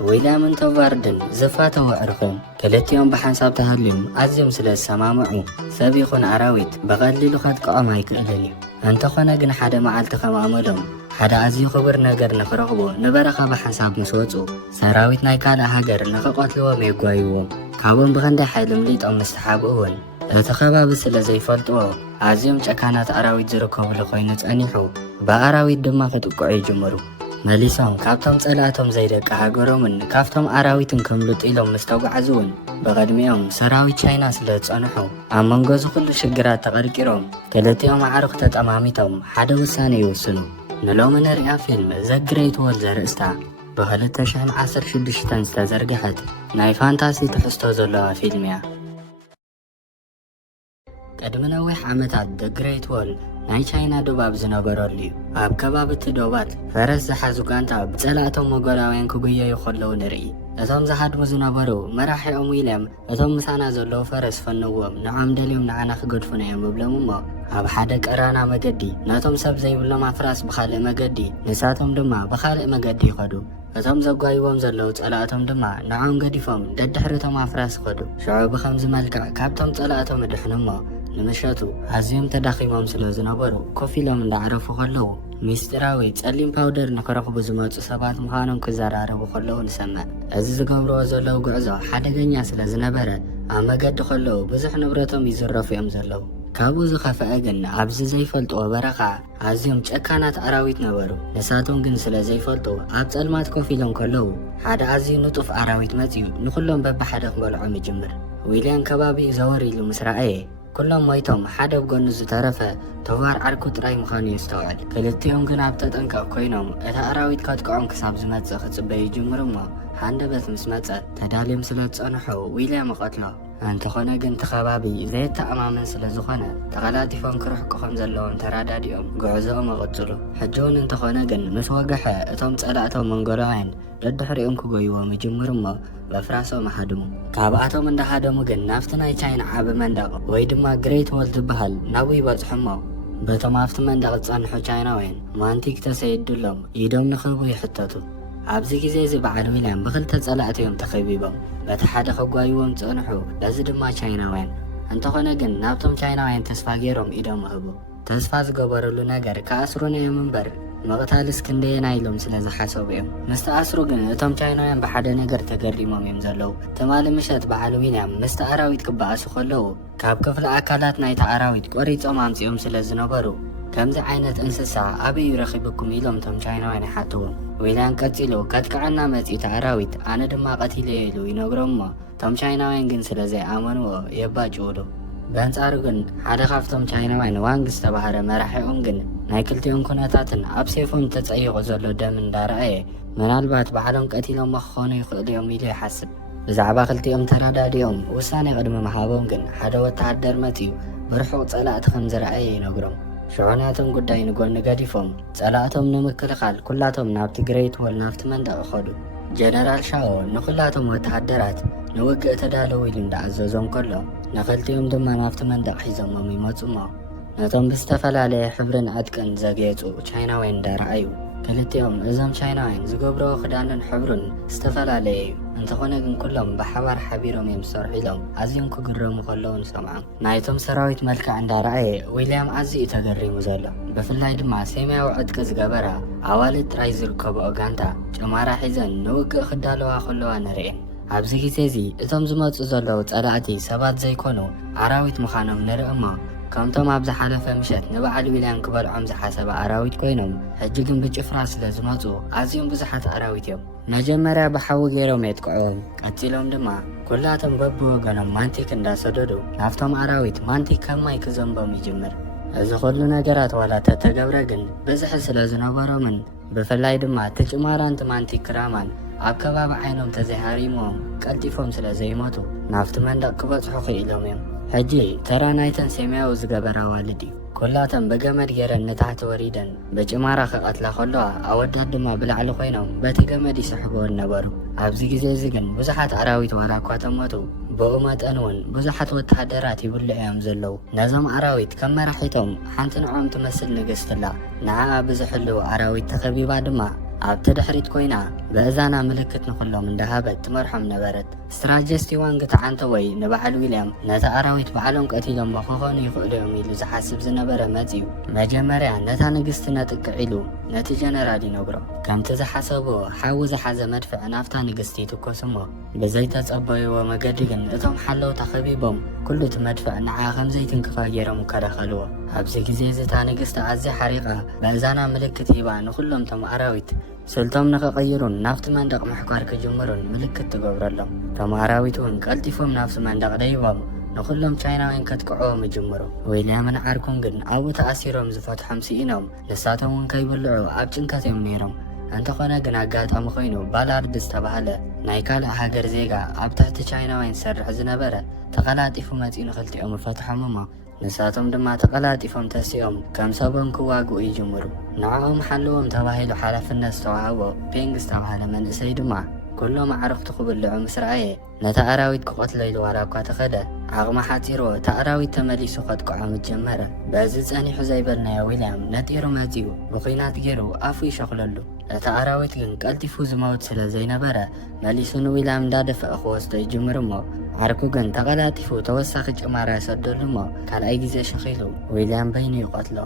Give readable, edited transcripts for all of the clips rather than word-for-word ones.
ويليام انتوفاردن زفاته وعرفهم كلتيهم بحنساب تهلم أزيم سلاس سمامعو سبيخون عراويت بغلي لخد قام هيكلني أنت خنا جن حدا معلت خماملهم حدا أزي خبر نجر نخرقبو نبرخ بحنساب مسوتو سراويت نايكال هاجر نخقتلو ميقوايوهم كابون بغندا حيلم ليت أم مستحابون تخباب سلا زي فلتو أزيم كانت عراويت زركوب لخوينت أنيحو بأراويت دماغت وقعي جمرو مليسهم كابتم صلاتهم زيدك هاجرومن كافتم أراويتن كملت إلهم مستوقعزون بقدميهم سراوي تشاينا سلت أنحو أمم جوز كل شجرات تغرقيرهم كلتيهم عرقت أماميتهم حدا وساني يوصلوا نلوم نرجع فيلم ذا جريت وول زرقستا بهلت شحن 16 استزرقحت ناي فانتاسي تحستو زلوا فيلميا قدمنا ويح عمتات ذا جريت وول ናይ ቻይና ዶባብ ዝነበረሉ እዩ ኣብ ከባቢ ዶባት ፈረስ ዝሓዙ ጋንታ ብጸላእቶም መጎላውያን ክጉየዩ ከለዉ ንርኢ እቶም ዝሃድሙ ዝነበሩ መራሒኦም ዊልያም እቶም ምሳና ዘለዉ ፈረስ ፈነዎም ንዖም ደልዮም ንዓና ክገድፉና እዮም ብብሎም እሞ ኣብ ሓደ ቀራና መገዲ ነቶም ሰብ ዘይብሎም ኣፍራስ ብኻልእ መገዲ ንሳቶም ድማ ብኻልእ መገዲ ይኸዱ እቶም ዘጓይዎም ዘለዉ ጸላእቶም ድማ ንዖም ገዲፎም ደድሕሪቶም ኣፍራስ ይኸዱ ሽዑ ብኸምዚ መልክዕ ካብቶም ጸላእቶም እድሕኑ እሞ ንምሸቱ ኣዝዮም ተዳኺሞም ስለ ዝነበሩ ኮፍ ኢሎም እንዳዕረፉ ከለዉ ሚስጢራዊ ጸሊም ፓውደር ንኽረኽቡ ዝመፁ ሰባት ምዃኖም ክዘራረቡ ከለዉ ንሰምዕ እዚ ዝገብርዎ ዘለዉ ጉዕዞ ሓደገኛ ስለ ዝነበረ ኣብ መገዲ ከለዉ ብዙሕ ንብረቶም ይዝረፉ እዮም ዘለዉ ካብኡ ዝኸፍአ ግን ኣብዚ ዘይፈልጥዎ በረኻ ኣዝዮም ጨካናት ኣራዊት ነበሩ ንሳቶም ግን ስለ ዘይፈልጡ ኣብ ጸልማት ኮፍ ኢሎም ከለዉ ሓደ ኣዝዩ ንጡፍ ኣራዊት መፂኡ ንኩሎም በብሓደ ክበልዖም ይጅምር ዊልያም ከባቢኡ ዘወር ኢሉ ምስ ረኣየ كلهم مويتهم حدا بقول زترفة توار عركو تراي مخاني يستوعد كلتيهم كنا بتتنكا كوينهم اتا اراويت كاتكعون كساب زمات خصبي جمرما حندا بس مسمات تداليم سلات صنحو ويليام قتله انت خنا كنت خبابي زي تأمامن سلا زخنا تغلاتي فان كروح كخم زلهم تراداديهم قعزهم قتلو حجون انت خنا كن مسوقحة اتهم تسألاتهم من قرائن ددحريهم كويوهم يجمرما بفراسو محادمو كابعاتهم من دهادمو كن نافتنا يتاين عاب مندق ويدما جريت وول تبهل ناوي بزحمو بتم after مندق تصنحو چايناوين مانتيك تسيدلهم يدوم نخبو يحتتو ኣብዚ ግዜ እዚ በዓል ዊልያም ብኽልተ ጸላእትዮም ተኸቢቦም በቲ ሓደ ከጓይዎም ጸንሑ ለዚ ድማ ቻይናውያን እንተኾነ ግን ናብቶም ቻይናውያን ተስፋ ገይሮም ኢዶም እህቡ ተስፋ ዝገበረሉ ነገር ከኣስሩ ነዮም እምበር መቕታልስ ክንደየና ኢሎም ስለ ዝሓሰቡ እዮም ምስ ተኣስሩ ግን እቶም ቻይናውያን ብሓደ ነገር ተገሪሞም እዮም ዘለዉ ትማሊ ምሸት በዓል ዊልያም ምስቲ ኣራዊት ክበኣሱ ከለዉ ካብ ክፍሊ ኣካላት ናይቲ ኣራዊት ቆሪፆም ኣምፂኦም ስለ ዝነበሩ ከምዚ ዓይነት እንስሳ ኣበይ ረኺብኩም ኢሎም ቶም ቻይናውያን ይሓትዎም ዊልያም ቀፂሉ ከትከዓና መፂት ኣራዊት ኣነ ድማ ቀቲለየ ኢሉ ይነግሮም እሞ ቶም ቻይናውያን ግን ስለ ዘይኣመንዎ የባጭውሉ በአንጻሩ ግን ሓደ ካብቶም ቻይናውያን ዋንግ ዝተባሃለ መራሒኦም ግን ናይ ክልቲኦም ኩነታትን ኣብ ሴፎም ተጸይቑ ዘሎ ደም እንዳረኣየ ምናልባት ባዕሎም ቀቲሎም ክኾኑ ይኽእሉ እዮም ኢሉ ይሓስብ ብዛዕባ ክልቲኦም ተረዳዲኦም ውሳኔ ቅድሚ ምሃቦም ግን ሓደ ወታሃደር መፂኡ ብርሑቕ ጸላእቲ ከም ዝረኣየ ይነግሮም ሽዑናቶም ጉዳይ ንጎኒ ገዲፎም ጸላእቶም ንምክልኻል ኩላቶም ናብቲ ግሬት ወል ናብቲ መንደቕ ይኸዱ ጀነራል ሻኦ ንኩላቶም ወታሃደራት ንውግእ ተዳለዉ ኢሉ እንዳኣዘዞም ከሎ ንኽልቲኦም ድማ ናብቲ መንደቕ ሒዞሞም ይመፁ እሞ ነቶም ብዝተፈላለየ ሕብርን ዕጥቅን ዘግየፁ ቻይናውያን እንዳረኣዩ ክልቲኦም እዞም ቻይናውያን ዝገብርዎ ክዳንን ሕብሩን ዝተፈላለየ እዩ እንተኾነ ግን ኩሎም ብሓባር ሓቢሮም እዮም ዝሰርሑ ኢሎም ኣዝዮም ክግረሙ ከለዉ ንሰምዖም ናይቶም ሰራዊት መልክዕ እንዳረኣየ ዊልያም ኣዝዩ ተገሪሙ ዘሎ ብፍላይ ድማ ሰማያዊ ዕጥቂ ዝገበራ ኣዋልድ ጥራይ ዝርከብኦ ጋንታ ጭማራ ሒዘን ንውግእ ክዳለዋ ከለዋ ንርአን ኣብዚ ግዜ እዚ እቶም ዝመፁ ዘለዉ ጸላእቲ ሰባት ዘይኮኑ ኣራዊት ምዃኖም ንርኢ እሞ ከምቶም ኣብ ዝሓለፈ ምሸት ንበዓል ዊልያም ክበልዖም ዝሓሰበ ኣራዊት ኮይኖም ሕጂ ግን ብጭፍራ ስለ ዝመፁ ኣዝዮም ብዙሓት ኣራዊት እዮም መጀመርያ ብሓዊ ገይሮም የጥቅዕዎም ቀፂሎም ድማ ኩላቶም በብወገኖም ማንቲክ እንዳሰደዱ ናብቶም ኣራዊት ማንቲክ ከም ማይ ክዘንቦም ይጅምር እዚ ኩሉ ነገራት ዋላ ተተገብረ ግን ብዝሒ ስለ ዝነበሮምን ብፍላይ ድማ እቲ ጭማራንቲ ማንቲክ ክራማን ኣብ ከባቢ ዓይኖም ተዘይሃሪሞም ቀልጢፎም ስለ ዘይሞቱ ናብቲ መንደቕ ክበፅሑ ክኢሎም እዮም ሕጂ ተራ ናይተን ሰማያዊ ዝገበራ ኣዋልድ እዩ ኩላቶም ብገመድ ገይረን ንታሕቲ ወሪደን ብጭማራ ክቐትላ ከለዋ ኣወዳት ድማ ብላዕሊ ኮይኖም በቲ ገመድ ይስሕብዎን ነበሩ ኣብዚ ግዜ እዚ ግን ብዙሓት ኣራዊት ዋላ እኳ ተመቱ ብኡ መጠን እውን ብዙሓት ወታሃደራት ይብልዑ እዮም ዘለዉ ነዞም ኣራዊት ከም መራሒቶም ሓንቲ ንዖም ትመስል ንግስትላ ንዓኣ ብዝሕልው ኣራዊት ተኸቢባ ድማ ኣብቲ ድሕሪት ኮይና በእዛና ምልክት ንኩሎም እንዳሃበት ትመርሖም ነበረት። ስትራጀስቲ ዋንግ ተዓንተ ወይ ንበዓል ዊልያም ነታ ኣራዊት ባዕሎም ቀቲሎም ክኾኑ ይኽእሉ እዮም ኢሉ ዝሓስብ ዝነበረ መጺኡ መጀመርያ ነታ ንግስቲ ነጥቅዕ ኢሉ ነቲ ጀነራል ይነግሮ። ከምቲ ዝሓሰቦ ሓዊ ዝሓዘ መድፍዕ ናፍታ ንግስቲ ይትኮስ እሞ ብዘይተጸበይዎ መገዲ ግን እቶም ሓለውታ ኸቢቦም ኩሉ እቲ መድፍዕ ንዓ ከምዘይትንክፋ ገይሮም ከለኸልዎ። ኣብዚ ግዜ እታ ንግስቲ ኣዝያ ሓሪቓ በእዛና ምልክት ሂባ ንኩሎም ቶም ኣራዊት ስልቶም ንኽቕይሩን ናብቲ መንደቕ ምሕኳር ክጅምሩን ምልክት ትገብረሎም። ቶም ኣራዊት እውን ቀልጢፎም ናብቲ መንደቕ ደይቦም ንኩሎም ቻይናውያን ከጥቅዕዎም ይጅምሩ። ዊልያምን ዓርኩን ግን ኣብኡ ተኣሲሮም ዝፈትሖም ሲኢኖም ንሳቶም እውን ከይበልዑ ኣብ ጭንቀት እዮም ነይሮም። እንተኾነ ግን ኣጋጣሚ ኮይኑ ባላርድ ዝተባሃለ ናይ ካልእ ሃገር ዜጋ ኣብ ትሕቲ ቻይናውያን ዝሰርሕ ዝነበረ ተቐላጢፉ መጺኡ ንኽልቲኦም ይፈትሖም እሞ ንሳቶም ድማ ተቐላጢፎም ተሲኦም ከም ሰቦም ክዋግኡ ይጅምሩ። ንዕኦም ሓለዎም ተባሂሉ ሓላፍነት ዝተዋህቦ ፔንግ ዝተባሃለ መንእሰይ ድማ ኩሎም ኣዕርኽቲ ክብልዑ ምስ ረኣየ ነታ ኣራዊት ክቆትሎ ኢሉ ዋላ እኳ ተኸደ ዓቕሚ ሓፂርዎ እታ ኣራዊት ተመሊሱ ከጥቅዖም ጀመረ። በዚ ጸኒሑ ዘይበልናዮ ዊልያም ነጢሩ መጺኡ ብኹናት ገይሩ ኣፉ ይሸኽለሉ። እታ ኣራዊት ግን ቀልጢፉ ዝመውት ስለ ዘይነበረ መሊሱ ንዊልያም እንዳደፈአ ክወስዶ ይጅምር እሞ ዓርኩ ግን ተቐላጢፉ ተወሳኺ ጭማራ ይሰደሉ እሞ ካልኣይ ግዜ ሸኺሉ ዊልያም በይኑ ይቆትሎ።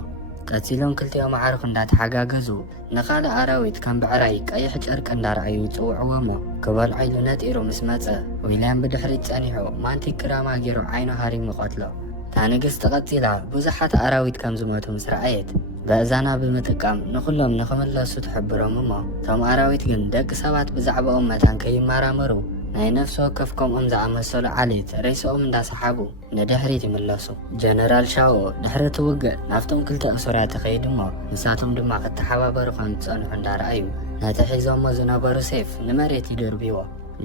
ቀፂሎም ክልቲኦም ዓርኩ እንዳተሓጋገዙ ንኻልእ ኣራዊት ከም ብዕራይ ቀይሕ ጨርቂ እንዳረኣዩ ይፅውዕዎ እሞ ክበልዖ ኢሉ ነጢሩ ምስ መፀ ዊልያም ብድሕሪት ጸኒሑ ማንቲክ ክራማ ገይሩ ዓይኑ ሃሪሙ ይቆትሎ። እታ ንግስቲ ቀፂላ ብዙሓት ኣራዊት ከም ዝሞቱ ምስ ረኣየት በእዛና ብምጥቃም ንኩሎም ንኽምለሱ ትሕብሮም እሞ እቶም ኣራዊት ግን ደቂ ሰባት ብዛዕባኦም መታን ከይመራመሩ ናይ ነፍሲ ወከፍ ከምኦም ዝኣመሰሉ ዓሌት ሬሶኦም እንዳሰሓቡ ንድሕሪት ይምለሱ። ጀነራል ሻኦ ድሕሪ እቲ ውግእ ናብቶም ክልተ እሱራት ይኸይድ እሞ ንሳቶም ድማ ክተሓባበሩ ከም ዝጸንሑ እንዳረኣዩ ነቲ ሒዞሞ ዝነበሩ ሴፍ ንመሬት ይድርብይዎ።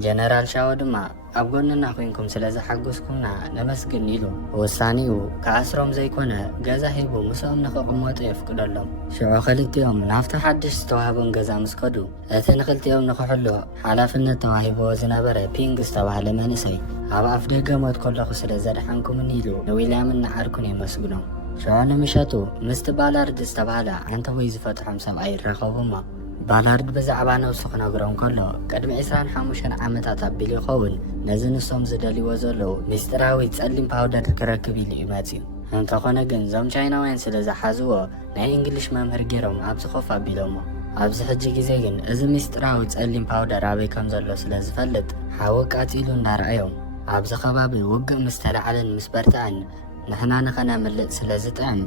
ጀነራል ሻኦ ድማ ኣብ ጎንና ኮንኩም ስለ ዝሓገዝኩምና ነመስግን ኢሉ ውሳኔኡ ከኣስሮም ዘይኮነ ገዛ ሂቡ ምስኦም ንኽቕመጡ የፍቅደሎም። ሽዑ ክልቲኦም ናብቲ ሓድሽ ዝተዋህቦም ገዛ ምስ ከዱ እቲ ንክልቲኦም ንኽሕሎ ሓላፍነት ተዋሂብዎ ዝነበረ ፒንግ ዝተባሃለ መንእሰይ ኣብ ኣፍ ደገ ሞት ከለኹ ስለ ዘድሓንኩምን ኢሉ ንዊልያምን ንዓርኩን የመስግኖም። ሽዑ ንምሸቱ ምስቲ ባላርድ ዝተባሃለ ዓንተወይ ዝፈትሖም ሰብኣይ ይረኸቡ እሞ ባላርድ ብዛዕባ ነብሱ ክነግሮም ከሎ ቅድሚ 25 ዓመታት ኣቢሉ ይኸውን ነዚ ንሶም ዝደልይዎ ዘለዉ ምስጢራዊ ጸሊም ፓውደር ክረክብ ኢሉ እዩ መጺኡ። እንተኾነ ግን ዞም ቻይናውያን ስለ ዝሓዝዎ ናይ እንግሊሽ መምህር ገይሮም ኣብዚ ኮፍ ኣቢሎሞ። ኣብዚ ሕጂ ግዜ ግን እዚ ምስጢራዊ ጸሊም ፓውደር ኣበይ ከም ዘሎ ስለ ዝፈልጥ ሓዊ ቃጺሉ እንዳረኣዮም ኣብዚ ከባቢ ውግእ ምስ ተላዓለን ምስ በርትዐን ንሕና ንኸነምልጥ ስለ ዝጥዕም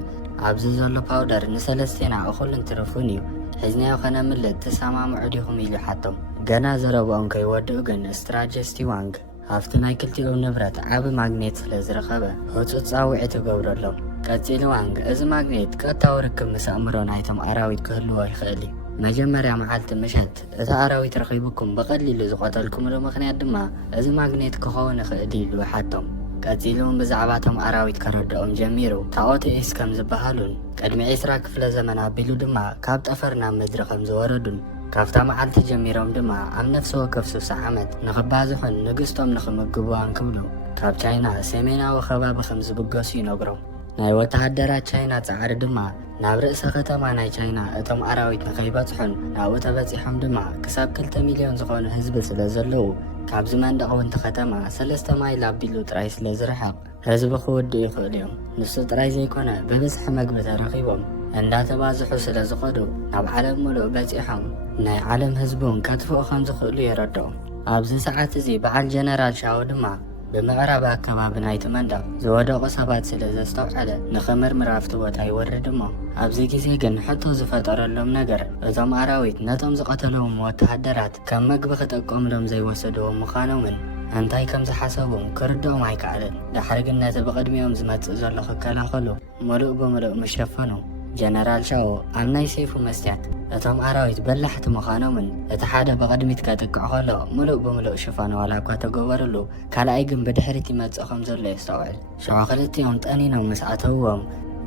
ኣብዚ ዘሎ ፓውደር ንሰለስቴና እኹል እንትርፉን እዩ ሒዝናዮ ኸነምልጥ ተሰማምዑ ዲኹም ኢሉ ሓቶም። ገና ዘረብኦም ከይወድኡ ግን ስትራጀስቲ ዋንግ ኣብቲ ናይ ክልቲኦም ንብረት ዓብ ማግኔት ስለ ዝረኸበ ህፁፅ ጻውዒት ይገብረሎም። ቀፂሉ ዋንግ እዚ ማግኔት ቀጥታዊ ርክብ ምስ ኣእምሮ ናይቶም ኣራዊት ክህልዎ ይኽእል እዩ። መጀመርያ መዓልቲ ምሸት እቲ ኣራዊት ረኺብኩም ብቐሊሉ ዝቆተልኩምሉ ምኽንያት ድማ እዚ ማግኔት ክኸውን ይኽእል ኢሉ ሓቶም። ቀፂሉን ብዛዕባ እቶም ኣራዊት ከረድኦም ጀሚሩ ታኦቴኤስ ከም ዝበሃሉን ቅድሚ 20 ክፍለ ዘመን ኣቢሉ ድማ ካብ ጠፈር ናብ ምድሪ ከም ዝወረዱን ካብታ መዓልቲ ጀሚሮም ድማ ኣብ ነፍሲ ወከፍ 60 ዓመት ንኽባዝሑን ንግስቶም ንኽምግብዋን ክብሉ ካብ ቻይና ሰሜናዊ ከባቢ ከም ዝብገሱ ይነግሮም። ናይ ወተሃደራት ቻይና ጻዕሪ ድማ ናብ ርእሰ ከተማ ናይ ቻይና እቶም ኣራዊት ንኸይበጽሑን ናብኡ ተበጺሖም ድማ ክሳብ 2 ሚልዮን ዝኾኑ ህዝቢ ስለ ዘለዉ ካብዚ መንደቕ ውንቲ ከተማ 3 ማይል ኣቢሉ ጥራይ ስለ ዝርሕቕ ህዝቢ ክውድኡ ይኽእሉ እዮም። ንሱ ጥራይ ዘይኮነ ብብዝሒ መግቢ ተረኺቦም እንዳተባዝሑ ስለ ዝኸዱ ናብ ዓለም ሙሉእ በፂሖም ናይ ዓለም ህዝቢ እውን ከጥፍኡ ከም ዝኽእሉ የረድኦም። ኣብዚ ሰዓት እዚ በዓል ጀነራል ሻኦ ድማ ብምዕራብ ኣከባቢ ናይቲ መንደቕ ዝወደቑ ሰባት ስለ ዘስተውዓለ ንኽምርምር ኣብቲ ቦታ ይወርድ እሞ ኣብዚ ግዜ ግን ሕቶ ዝፈጠረሎም ነገር እቶም ኣራዊት ነቶም ዝቐተለዎም ወተሃደራት ከም መግቢ ክጠቀምሎም ዘይወሰድዎም ምዃኖምን እንታይ ከም ዝሓሰቡን ክርድኦም ኣይከኣለን። ድሕሪ ግን ነቲ ብቕድሚኦም ዝመጽእ ዘሎ ክከላኸሉ ሙሉእ ብምሉእ ምሸፈኑ ጀነራል ሻኦ ኣብ ናይ ሰይፉ መስትያት እቶም ኣራዊት በላሕቲ ምዃኖምን እቲ ሓደ ብቕድሚት ከጥቅዕ ከሎ ሙሉእ ብምሉእ ሽፋን ዋላ እኳ ተገበረሉ ካልኣይ ግን ብድሕሪት ይመጽእ ከም ዘሎ የስተውዕል። ሽዑ ክልቲኦም ጠኒኖም ምስ ኣተውዎም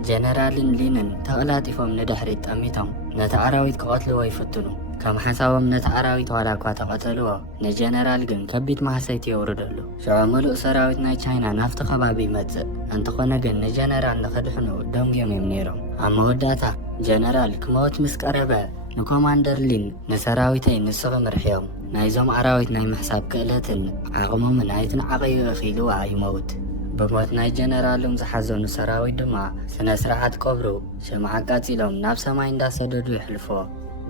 ጀነራልን ሊንን ተቐላጢፎም ንድሕሪት ጠሚቶም ነቲ ኣራዊት ክቐትልዎ ይፍትኑ። ከም ሓሳቦም ነቲ ኣራዊት ዋላ እኳ ተቐተልዎ ንጀነራል ግን ከቢድ ማህሰይቲ የውርደሉ። ሽዑ ሙሉእ ሰራዊት ናይ ቻይና ናፍቲ ከባቢ ይመጽእ። እንተኾነ ግን ንጀነራል ንኽድሕኑ ደንጊዮም እዮም ነይሮም። ኣብ መወዳእታ ጀነራል ክመወት ምስ ቀረበ ንኮማንደር ሊን ንሰራዊተይ ንስኹም ርሕዮም ናይዞም ኣራዊት ናይ ምሕሳብ ክእለትን ዓቕሞምን ኣይትንዓቐዩ እኺልዋ ይመውት ብሞት ናይ ጀነራሎም ዝሓዘኑ ሰራዊት ድማ ስነ ስርዓት ቀብሩ ሽምዓ ቃጺሎም ናብ ሰማይ እንዳሰደዱ ይሕልፎ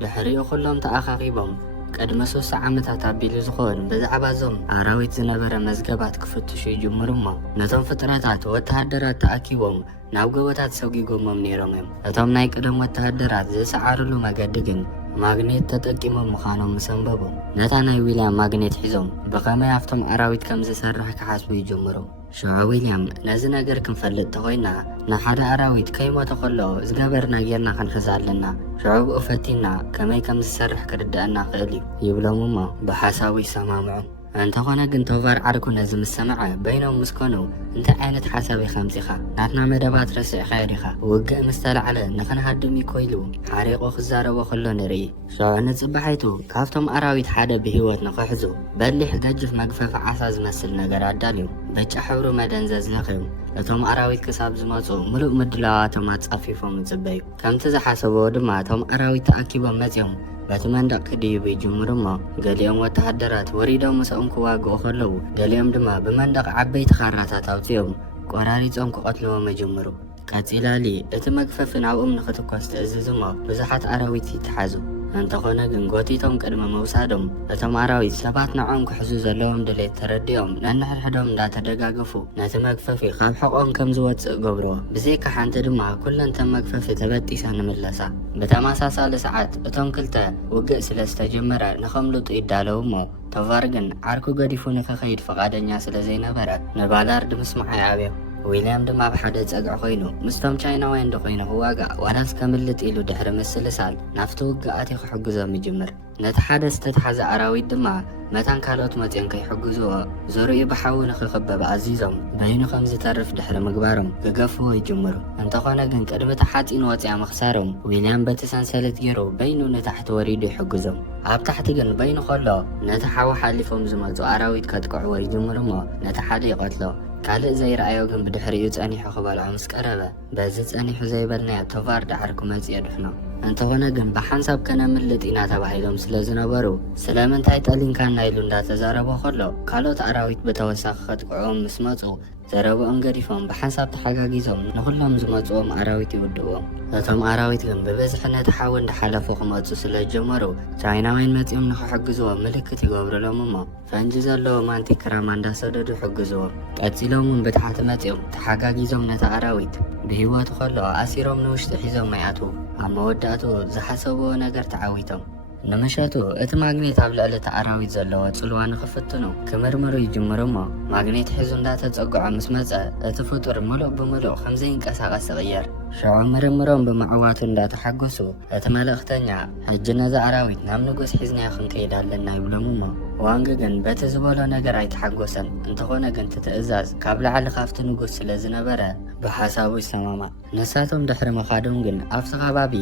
ድሕሪኡ ኩሎም ተኣኻኺቦም ቅድሚ 3 ዓመታት ኣቢሉ ዝኸውን ብዛዕባ ዞም ኣራዊት ዝነበረ መዝገባት ክፍትሹ ይጅምሩ እሞ ነቶም ፍጥረታት ወተሃደራት ተኣኪቦም ናብ ጎቦታት ሰጊጎሞም ነይሮም እዮም እቶም ናይ ቅደም ወተሃደራት ዝሰዓርሉ መገዲ ግን ማግኔት ተጠቂሞም ምዃኖም ምሰንበቦም ነታ ናይ ዊልያም ማግኔት ሒዞም ብኸመይ ኣብቶም ኣራዊት ከም ዝሰርሕ ክሓስቡ ይጅምሩ ሽዑ ዊልያም ነዚ ነገር ክንፈልጥ ተኾይና ንሓደ ኣራዊት ከይሞተ ከሎ ዝገበርና ጌርና ክንሕዝ ኣለና ሽዑ ብኡ ፈቲና ከመይ ከም ዝሰርሕ ክርድአና ክእል እዩ ይብሎም እሞ ብሓሳቡ ይሰማምዑ እንተኾነ ግን ቶቫር ዓርኩ ነዚ ምስ ሰምዐ በይኖም ምስ ኮኑ እንታይ ዓይነት ሓሳብ ኢኻ ምፂኻ ናትና መደባት ረሲዕኻ ዲኻ ውግእ ምስ ተላዕለ ንኽንሃድም ይኮይሉ ሓሪቑ ክዛረቦ ከሎ ንርኢ ሽዑ ንፅባሓይቱ ካብቶም ኣራዊት ሓደ ብሂወት ንኽሕዙ በሊሕ ገጅፍ መግፈፊ ዓሳ ዝመስል ነገር ኣዳልዩ ብጫ ሕብሩ መደንዘዝ ለኽዩ እቶም ኣራዊት ክሳብ ዝመፁ ሙሉእ ምድላዋቶም ኣጻፊፎም ይጽበዩ ከምቲ ዝሓሰብዎ ድማ እቶም ኣራዊት ተኣኪቦም መፅዮም በቲ መንደቕ ክድይቡ ይጅምሩ እሞ ገሊኦም ወተሃደራት ወሪዶም ምስኦም ክዋግኡ ከለዉ ገሊኦም ድማ ብመንደቕ ዓበይቲ ካራታት ኣውፅኦም ቆራሪፆም ክቐትልዎም ይጅምሩ ቀፂላሊ እቲ መግፈፊ ናብኦም ንኽትኮስ ትእዝዝ እሞ ብዙሓት ኣራዊት ይተሓዙ እንተኾነ ግን ጎቲቶም ቅድሚ ምውሳዶም እቶም ኣራዊት ሰባት ንዖም ክሕዙ ዘለዎም ድሌት ተረዲኦም ነንሕድሕዶም እንዳተደጋገፉ ነቲ መግፈፊ ካብ ሕቖም ከም ዝወፅእ ገብሮ ብዘይካ ሓንቲ ድማ ኩለንተን መግፈፊ ተበጢሳ ንምለሳ ብተመሳሳሊ ሰዓት እቶም ክልተ ውግእ ስለ ዝተጀመረ ንኸምልጡ ይዳለው እሞ ቶቫር ግን ዓርኩ ገዲፉ ንኽኸይድ ፈቓደኛ ስለ ዘይነበረ ንባላርድ ምስማዕ ይዓብዮ ዊልያም ድማ ብሓደ ፀግዕ ኮይኑ ምስቶም ቻይናውያን እንተኮይኑ ክዋጋእ ዋላስ ከምልጥ ኢሉ ድሕሪ ምስልሳል ናፍቲ ውግኣት ክሕግዞም ይጅምር ነቲ ሓደ ዝተተሓዘ ኣራዊት ድማ መታን ካልኦት መፅኦም ከይሕግዝዎ ዞርኡ ብሓዊ ንኽኽበብ ኣዚዞም በይኑ ከም ዝተርፍ ድሕሪ ምግባሮም ክገፍዎ ይጅምሩ እንተኾነ ግን ቅድሚ እቲ ሓፂን ወፅያ ምኽሳሮም ዊልያም በቲ ሰንሰለት ገይሩ በይኑ ንታሕቲ ወሪዱ ይሕግዞም ኣብ ታሕቲ ግን በይኑ ከሎ ነቲ ሓዊ ሓሊፎም ዝመፁ ኣራዊት ከጥቅዕዎ ይጅምሩ እሞ ነቲ ሓደ ይቐትሎ ካልእ ዘይረኣዮ ግን ብድሕሪኡ ጸኒሑ ክበልዖ ምስ ቀረበ በዚ ጸኒሑ ዘይበልናዮ ቶቫር ዳዕርኩ መፅዮ ድሕኖ እንተኾነ ግን ብሓንሳብ ከነምልጥ ኢና ተባሂሎም ስለ ዝነበሩ ስለምንታይ ጠሊንካና ኢሉ እንዳተዛረቦ ከሎ ካልኦት ኣራዊት ብተወሳኺ ከጥቅዕዎም ምስ መፁ ዘረብኦም ገዲፎም ብሓንሳብ ተሓጋጊዞም ንኹሎም ዝመፅዎም ኣራዊት ይውድዎም እቶም ኣራዊት ግን ብበዝሒ ነቲ ሓዊ እንዳሓለፉ ክመፁ ስለ ጀመሩ ቻይናውያን መፅኦም ንኽሕግዝዎም ምልክት ይገብሩሎም እሞ ፈንጂ ዘለዎም አንቲክራማ እንዳሰደዱ ይሕግዝዎም ቀፂሎምን ብታሕቲ መፅኦም ተሓጋጊዞም ነቲ ኣራዊት ብሂወቱ ከሎ ኣሲሮም ንውሽጢ ሒዞም ይኣትዉ ኣብ መወዳእቱ ዝሓሰብዎ ነገር ተዓዊቶም ንምሸቱ እቲ ማግኔት ኣብ ልዕሊ እቲ ኣራዊት ዘለዎ ጽልዋ ንኽፍትኑ ክምርምሩ ይጅምሩ እሞ ማግኔት ሒዙ እንዳተጸግዖ ምስ መፀ እቲ ፍጡር ሙሉእ ብሙሉእ ከምዘይንቀሳቐስ ይቕየር ሽዑ ምርምሮም ብምዕዋቱ እንዳተሓገሱ እቲ መልእኽተኛ ሕጂ ነዚ ኣራዊት ናብ ንጉስ ሒዝናዮ ክንከይድ ኣለና ይብሎም እሞ ዋንግ ግን በቲ ዝበሎ ነገር ኣይተሓጐሰን እንተኾነ ግን ትእዛዝ ካብ ላዕሊ ካብቲ ንጉስ ስለ ዝነበረ ብሓሳቡ ይሰማማዕ ንሳቶም ድሕሪ ምኻዶም ግን ኣብቲ ከባቢ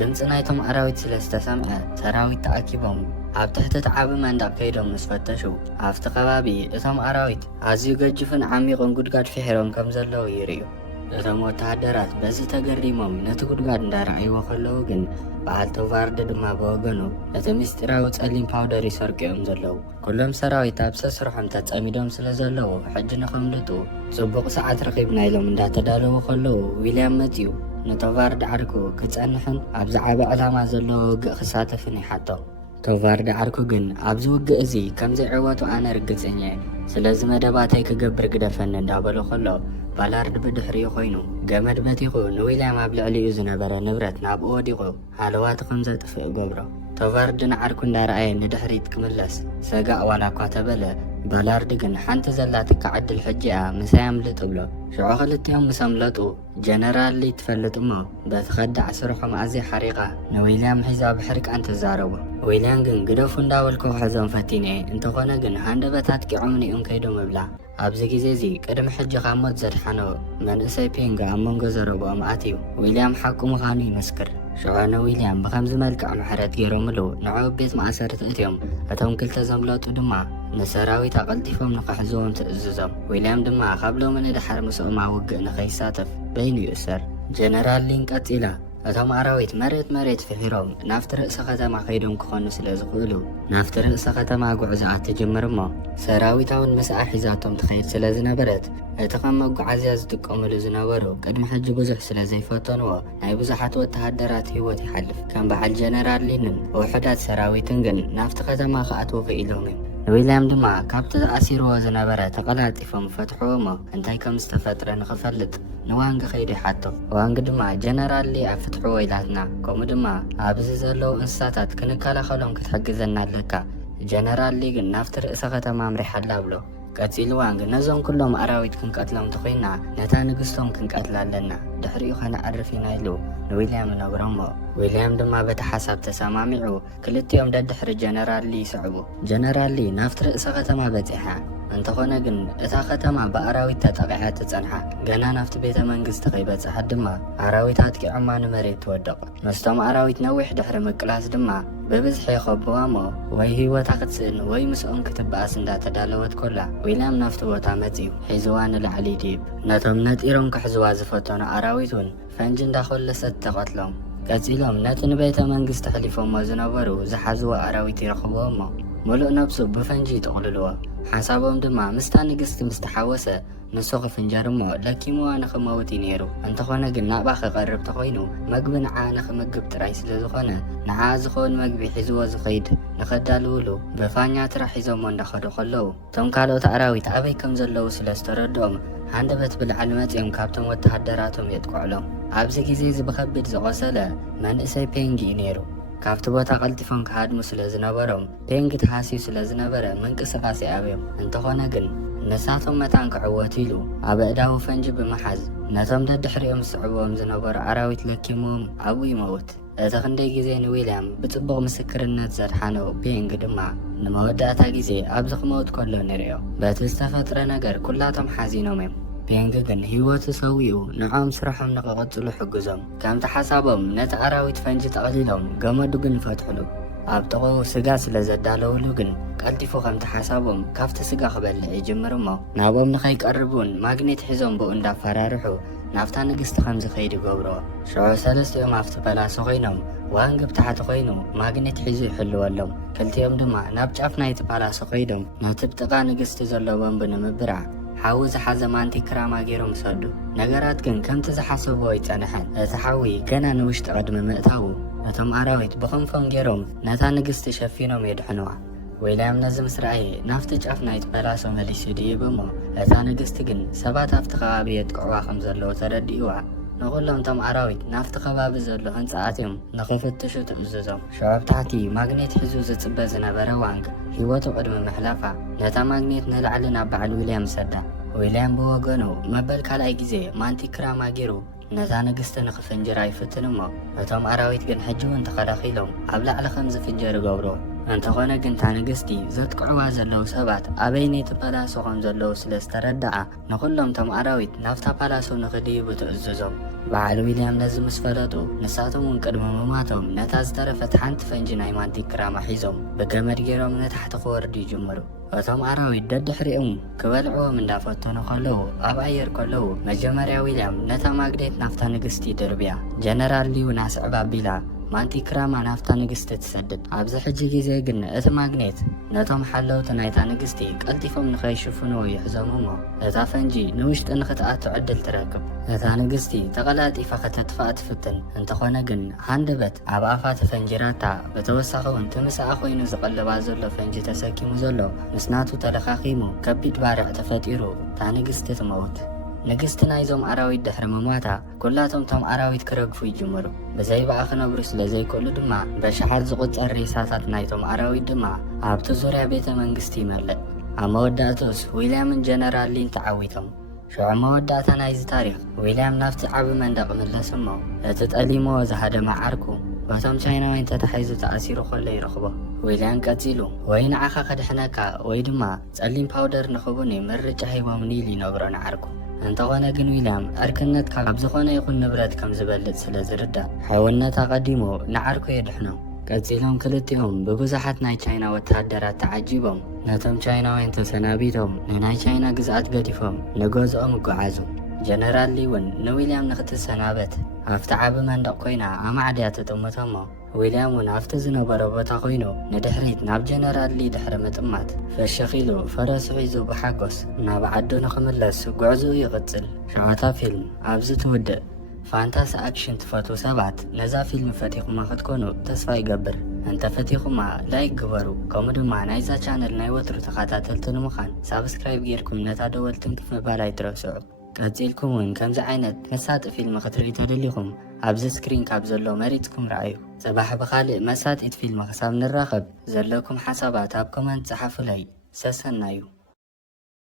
ድምፂ ናይቶም ኣራዊት ስለ ዝተሰምዐ ሰራዊት ተኣኪቦም ኣብ ትሕቲ እቲ ዓቢ መንደቕ ከይዶም ምስ ፈተሹ ኣብቲ ከባቢ እቶም ኣራዊት ኣዝዩ ገጅፍን ዓሚቑን ጉድጓድ ፍሒሮም ከም ዘለዉ ይርዩ እቶም ወተሃደራት በዚ ተገሪሞም ነቲ ጉድጓድ እንዳረኣይዎ ከለዉ ግን በዓል ቶቫርድ ድማ ብወገኑ እቲ ምስጢራዊ ጸሊም ፓውደር ይሰርቂኦም ዘለዉ ኩሎም ሰራዊት ኣብ ሰስርሖም ተጸሚዶም ስለ ዘለዉ ሕጂ ንኸምልጡ ጽቡቕ ሰዓት ረኺብና ኢሎም እንዳተዳለዉ ከለዉ ዊልያም መፅዩ ንቶቫርድ ዓርኩ ክጸንሕን ኣብ ዝዓበ ዕላማ ዘለዎ ውግእ ክሳተፍን ይሓቶ ቶቫር ዳዕርኩ ግን ኣብዚ ውግእ እዚ ከምዘይዕወቱ ኣነ ርግፀኛ ስለዚ መደባተይ ክገብር ግደፈኒ እንዳበሎ ከሎ ባላርድ ብድሕሪኡ ኮይኑ ገመድ በቲኹ ንዊልያም ኣብ ልዕሊኡ ዝነበረ ንብረት ናብኡ ወዲቑ ሃለዋቲ ከምዘጥፍእ ገብሮ ቶቫርድ ንዓርኩ እንዳረኣየ ንድሕሪት ክምለስ ሰጋእ ዋላ እኳ ተበለ ባላርድ ግን ሓንቲ ዘላ ትከዓድል ሕጂ እያ ምሳያምልጥ ብሎ ሽዑ ክልቲኦም ምስ ኣምለጡ ጀነራል ሊ ትፈልጥ እሞ በቲ ኸዳዕ ስርሖም ኣዝያ ሓሪቓ ንዊልያም ሒዛ ብሕርቃን ትዛረቡ ዊልያም ግን ግደፉ እንዳበልኮ ክሕዞም ፈቲነ እንተኾነ ግን ሃንደበት ኣጥቂዖም ንኦም ከይዶም እብላ ኣብዚ ግዜ እዚ ቅድሚ ሕጂ ካብ ሞት ዘድሓኖ መንእሰይ ፔንጋ ኣብ መንጎ ዘረብኦም ኣትዩ ዊልያም ሓቁ ምዃኑ ይመስክር ሽዑ ንዊልያም ብከምዚ መልክዕ ምሕረት ገይሮምሉ ንዕኡ ቤት ማእሰርቲ እትዮም እቶም ክልተ ዘምለጡ ድማ ንሰራዊት ኣቐልጢፎም ንኽሕዝዎም ትእዝዞም ዊልያም ድማ ካብ ሎሚ ንድሓር ምስኦም ኣብ ውግእ ንኸይሳተፍ በይኑ ይእሰር ጀነራል ሊን ቀፂላ እቶም ኣራዊት መሬት ፍሒሮም ናፍቲ ርእሰ ከተማ ከይዶም ክኾኑ ስለ ዝኽእሉ ናፍቲ ርእሰ ከተማ ጉዕዞኣ ትጅምር እሞ ሰራዊታውን ምስኣ ሒዛቶም ትኸይድ ስለ ዝነበረት እቲ ከም መጓዓዝያ ዝጥቀሙሉ ዝነበሩ ቅድሚ ሕጂ ብዙሕ ስለ ዘይፈተንዎ ናይ ብዙሓት ወተሃደራት ህይወት ይሓልፍ። ከም በዓል ጀነራል ሊንን ውሕዳት ሰራዊትን ግን ናፍቲ ከተማ ክኣትዉ ክኢሎም እዮም። ዊልያም ድማ ካብቲ ኣሲርዎ ዝነበረ ተቐላጢፎም ፈትሕዎ እሞ እንታይ ከም ዝተፈጥረ ንኽፈልጥ ንዋንጊ ከይዱ ይሓቶ። ዋንጊ ድማ ጀነራል ሊ ኣብ ፍትሕዎ ኢላትና ከምኡ ድማ ኣብዚ ዘለዉ እንስሳታት ክንከላኸሎም ክትሕግዘና ኣለካ። ጀነራል ሊ ግን ናፍቲ ርእሰ ከተማ ምሪሓላ ብሎ። ቀፂሉ ዋንጊ ነዞም ኩሎም ኣራዊት ክንቀትሎም ተኾይና ነታ ንግስቶም ክንቀትላ ኣለና ድሕሪኡ ከነዓርፍ ኢና ኢሉ ንዊልያም ነግሮሞ። ዊልያም ድማ በቲ ሓሳብ ተሰማሚዑ ክልቲኦም ደድሕሪ ጀነራል ሊ ይስዕቡ። ጀነራል ሊ ናፍቲ ርእሰ ከተማ በፂሓ እንተኾነ ግን እታ ከተማ ብኣራዊት ተጠቂዓ ትጸንሓ። ገና ናፍቲ ቤተ መንግስቲ ከይበጽሓ ድማ ኣራዊት ኣጥቂዖማ ንመሬት ትወደቕ። ምስቶም ኣራዊት ነዊሕ ድሕሪ ምቅላስ ድማ ብብዝሒ የኸብዋ እሞ ወይ ህይወታ ክትስእን ወይ ምስኦም ክትበኣስ እንዳተዳለወት ኮላ ዊልያም ናፍቲ ቦታ መጺኡ ሒዝዋ ንላዕሊ ይድይብ። ነቶም ነጢሮም ክሕዝዋ ዝፈተኑ ኣራዊት እውን ፈንጂ እንዳኸለሰት ተቐትሎም። ቀፂሎም ነቲ ንቤተ መንግስቲ ሕሊፎሞ ዝነበሩ ዝሓዝዎ ኣራዊት ይረኽብዎ እሞ ሙሉእ ነብሱ ብፈንጂ ይጥቕልልዎ። ሓሳቦም ድማ ምስታ ንግስቲ ምስ ተሓወሰ ንሱ ክፍንጀር እሞ ለኪምዋ ንኽመውት እዩ ነይሩ። እንተኾነ ግን ናብኣ ክቐርብ ተኾይኑ መግቢ ንዓ ንኽምግብ ጥራይ ስለ ዝኾነ ንዓ ዝኾን መግቢ ሒዝዎ ዝኸይድ ንኸዳልውሉ ብፋኛ ትራሕ ሒዞሞ እንዳኸዱ ከለዉ እቶም ካልኦት ኣራዊት ኣበይ ከም ዘለዉ ስለ ዝተረድኦም ሃንደበት ብልዓል መፂኦም ካብቶም ወተሃደራቶም የጥቅዕሎም። ኣብዚ ግዜ እዚ ብከቢድ ዝቆሰለ መንእሰይ ፔንጊ እዩ ነይሩ። ካብቲ ቦታ ቀልጢፎም ክሃድሙ ስለ ዝነበሮም ፔንጊ ተሃሲዩ ስለ ዝነበረ ምንቅስቓስ ይኣብዮም። እንተኾነ ግን ነሳቶም መታን ክዕወት ኢሉ ኣብ ኣእዳዉ ፈንጂ ብምሓዝ ነቶም ደድሕሪኦም ዝስዕብዎም ዝነበሩ ኣራዊት ለኪሞም ኣብኡ ይመውት። እቲ ክንደይ ግዜ ንዊልያም ብጽቡቕ ምስክርነት ዘድሓነው ፔንጊ ድማ ንመወዳእታ ግዜ ኣብዚ ክመውት ከሎ ንሪኦ። በቲ ዝተፈጥረ ነገር ኩላቶም ሓዚኖም እዮም። ፔንጊ ግን ህይወቱ ሰዊኡ ንዖም ስራሖም ንኽቕጽሉ ሕግዞም። ከምቲ ሓሳቦም ነቲ ኣራዊት ፈንጂ ጠቕሊሎም ገመዱ ግን ይፈትሕሉ። ኣብ ጥቕኡ ስጋ ስለ ዘዳለውሉ ግን ቀልጢፉ ከምቲ ሓሳቦም ካብቲ ስጋ ክበልዕ ይጅምር እሞ ናቦም ንኸይቀርቡን ማግኔት ሒዞም ብኡ እንዳፈራርሑ ናፍታ ንግስቲ ከም ዝኸይድ ይገብሮ። ሽዑ ሰለስቲኦም ኣብቲ በላሶ ኮይኖም ዋንጊ ብታሕቲ ኮይኑ ማግኔት ሒዙ ይሕልወሎም። ክልቲኦም ድማ ናብ ጫፍ ናይቲ በላሶ ከይዶም ነቲ ብጥቓ ንግስቲ ዘሎ ቦምቢ ንምብራዕ ሓዊ ዝሓዘ ማንቲክራማ ገይሮም ሰዱ። ነገራት ግን ከምቲ ዝሓሰብዎ ይጸንሐን። እቲ ሓዊ ገና ንውሽጢ ቅድሚ ምእታዉ እቶም ኣራዊት ብኽንፎም ገይሮም ነታ ንግስቲ ሸፊኖም የድሕንዋ። ዊልያም ነዚ ምስ ረኣየ ናፍቲ ጫፍ ናይቲ በላሶ መሊሱ ድይብ እሞ እታ ንግስቲ ግን ሰባት ኣብቲ ከባቢ የጥቅዕዋ ከም ዘለዉ ተረዲእዋ ንኹሎም እቶም ኣራዊት ናፍቲ ከባቢ ዘሎ ህንፃኣትዮም ንኽፍትሹ ትእዝዞም። ሽዑብ ታሕቲ ማግኔት ሒዙ ዝጽበ ዝነበረ ዋንግ ህይወቱ ቅድሚ ምሕላፋ ነታ ማግኔት ንላዕሊ ናብ በዓል ዊልያም ሰዳ። ዊልያም ብወገኑ መበል ካልኣይ ግዜ ማንቲክራማ ገይሩ ነታ ንግስቲ ንኽፍንጅራ ይፍትን እሞ እቶም ኣራዊት ግን ሕጂ እውን ተኸላኺሎም ኣብ ላዕሊ ከም ዝፍንጀር ይገብሮ። እንተኾነ ግን እታ ንግስቲ ዘጥቅዕዋ ዘለዉ ሰባት ኣበይ ነቲ ፓላሶ ከም ዘለዉ ስለ ዝተረድዓ ንኹሎም እቶም ኣራዊት ናፍታ ፓላሶ ንኽድይቡ ትእዝዞም። በዓል ዊልያም ነዚ ምስ ፈለጡ ንሳቶም እውን ቅድሚ ምማቶም ነታ ዝተረፈት ሓንቲ ፈንጂ ናይ ማንቲክራማ ሒዞም ብገመድ ገይሮም ንታሕቲ ክወርዱ ይጅመሩ። እቶም ኣራዊት ደድሕሪኦም ክበልዕዎም እንዳፈተኑ ከለዉ ኣብ ኣየር ከለዉ መጀመርያ ዊልያም ነታ ማግኔት ናፍታ ንግስቲ ድርብያ። ጀነራል ሊ እውን ኣስዕባ ኣቢላ ማንቲክራማ ናፍታ ንግስቲ ትሰድድ። ኣብዚ ሕጂ ግዜ ግን እቲ ማግኔት ነቶም ሓለውቲ ናይታ ንግስቲ ቀልጢፎም ንኸይሽፍንዎ ይሕዞም እሞ እታ ፈንጂ ንውሽጢ ንኽትኣቱ ዕድል ትረክብ። እታ ንግስቲ ተቐላጢፋ ከተጥፋእ ትፍትን። እንተኾነ ግን ሃንደበት ኣብ ኣፋቲ ፈንጂራታ ብተወሳኺ እውን ትምስኣ ኮይኑ ዝቐልባ ዘሎ ፈንጂ ተሰኪሙ ዘሎ ምስናቱ ተለኻኺሙ ከቢድ ባርዕ ተፈጢሩ እታ ንግስቲ ትመውት። ንግስቲ ናይዞም ኣራዊት ድሕሪ ምሟታ ኩላቶም እቶም ኣራዊት ክረግፉ ይጅመሩ። ብዘይበኣ ክነብሩ ስለ ዘይክእሉ ድማ በሸሓት ዝቝጸር ሬሳታት ናይቶም ኣራዊት ድማ ኣብቲ ዙርያ ቤተ መንግስቲ ይመልእ። ኣብ መወዳእቱስ ዊልያምን ጀነራል ሊን ተዓዊቶም። ሽዑ መወዳእታ ናይዚ ታሪክ ዊልያም ናፍቲ ዓቢ መንደቕ ምለስ እሞ እቲ ጠሊሞ ዝሃደመ ዓርኩ በቶም ቻይናውያን ተታሒዙ ተኣሲሩ ከሎ ይረኽቦ። ዊልያም ቀፂሉ ወይ ንዓኻ ከድሕነካ ወይ ድማ ጸሊም ፓውደር ንኽቡን ምርጫ ሂቦም ኒል ይነግሮ ንዓርኩ። እንተኾነ ግን ዊልያም ዕርክነት ካብ ዝኾነ ይኹን ንብረት ከም ዝበልጥ ስለ ዝርዳእ ሓውነት ኣቐዲሞ ንዓርኩ የድሕኖ። ቀፂሎም ክልቲኦም ብብዙሓት ናይ ቻይና ወተሃደራት ተዓጂቦም ነቶም ቻይናውያን ተሰናቢቶም ንናይ ቻይና ግዝኣት ገዲፎም ንገዝኦም ይጓዓዙ። ጀነራል ሊ እውን ንዊልያም ንኽትሰናበት ኣብቲ ዓቢ መንደቕ ኮይና ኣማዕድያ ተጥምቶ እሞ ዊልያም እውን ኣብቲ ዝነበረ ቦታ ኮይኑ ንድሕሪት ናብ ጀነራል ሊ ድሕሪ ምጥማት ፈሸኺ ኢሉ ፈረሱ ሒዙ ብሓጎስ ናብ ዓዱ ንኽምለስ ጉዕዞኡ ይቕጽል። ሸዋታ ፊልም ኣብዚ ትውድእ። ፋንታሲ ኣክሽን ትፈትዉ ሰባት ነዛ ፊልም ፈቲኹማ ክትኮኑ ተስፋ ይገብር። እንተፈቲኹማ ላይክ ግበሩ። ከምኡ ድማ ናይዛ ቻነል ናይ ወትሩ ተኸታተልቲ ንምዃን ሳብስክራይብ ጌርኩም ነታ ደወል ትንክፍ ምባል ኣይትረስዑ። ቀፂልኩም እውን ከምዚ ዓይነት መሳጢ ፊልሚ ክትርኢ ተደሊኹም ኣብዚ ስክሪን ካብ ዘሎ መሪፅኩም ረኣዩ። ጽባሕ ብኻልእ መሳጢት ፊልሚ ክሳብ ንራኸብ ዘለኩም ሓሳባት ኣብ ኮመንት ፀሓፉለይ። ሰሰናዩ